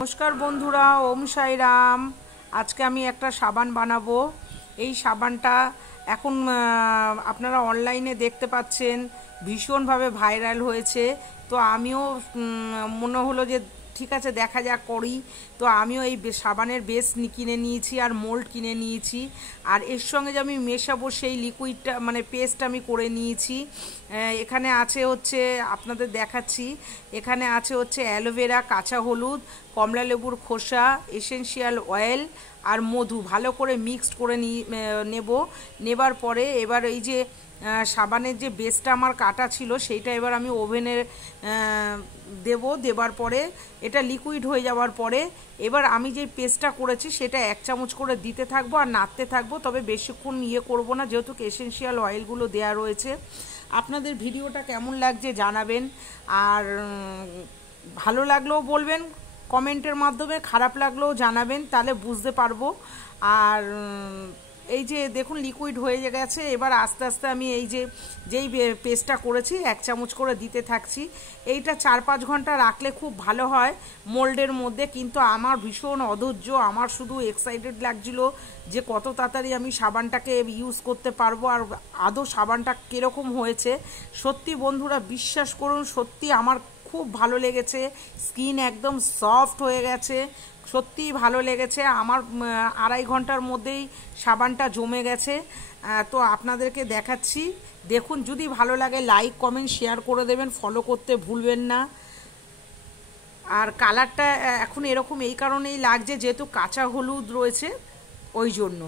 নমস্কার বন্ধুরা, ওম সাই রাম। আজকে আমি একটা সাবান বানাবো। এই সাবানটা এখন আপনারা অনলাইনে দেখতে পাচ্ছেন, ভীষণভাবে ভাইরাল হয়েছে। তো আমিও মনে হলো যে ঠিক আছে, দেখা যাক করি। তো আমিও এই সাবানের বেস কিনে নিয়েছি আর মোল্ড কিনে নিয়েছি। আর এর সঙ্গে যে আমি মেশাবো সেই লিকুইডটা মানে পেস্ট আমি করে নিয়েছি। এখানে আছে হচ্ছে, আপনাদের দেখাচ্ছি, এখানে আছে হচ্ছে অ্যালোভেরা, কাঁচা হলুদ, কমলা লেবুর খোসা, এসেনশিয়াল অয়েল আর মধু ভালো করে মিক্সড করে নেবার পরে এবার এই যে সাবানের যে বেসটা আমার কাটা ছিল সেইটা এবার আমি ওভেনে দেবার পরে এটা লিকুইড হয়ে যাওয়ার পরে এবার আমি যে পেস্টটা করেছি সেটা 1 চামচ করে দিতে থাকবো আর নাড়তে থাকবো। তবে বেশিক্ষণ করব না, যেহেতু এসেনশিয়াল অয়েলগুলো দেয়া রয়েছে। আপনাদের ভিডিওটা কেমন লাগছে জানাবেন, আর ভালো লাগলেও বলবেন কমেন্টের মাধ্যমে, খারাপ লাগলেও জানাবেন, তাহলে বুঝতে পারবো। আর এই যে দেখুন লিকুইড হয়ে গেছে। এবার আস্তে আস্তে আমি যেই পেস্টটা করেছি 1 চামচ করে দিতে থাকছি। এইটা 4-5 ঘন্টা রাখলে খুব ভালো হয় মোল্ডের মধ্যে। কিন্তু আমার ভীষণ অধৈর্য, আমার শুধু এক্সাইটেড লাগছিল যে কত তাড়াতাড়ি আমি সাবানটাকে ইউজ করতে পারবো আর আদৌ সাবানটা কীরকম হয়েছে। সত্যি বন্ধুরা বিশ্বাস করুন, সত্যি আমার খুব ভালো লেগেছে। স্কিন একদম সফট হয়ে গেছে, সত্যিই ভালো লেগেছে আমার। 2.5 ঘন্টার মধ্যেই সাবানটা জমে গেছে। তো আপনাদেরকে দেখাচ্ছি, দেখুন। যদি ভালো লাগে লাইক কমেন্ট শেয়ার করে দেবেন, ফলো করতে ভুলবেন না। আর কালারটা এখন এরকম এই কারণেই লাগছে যেহেতু কাঁচা হলুদ রয়েছে, ওই জন্য।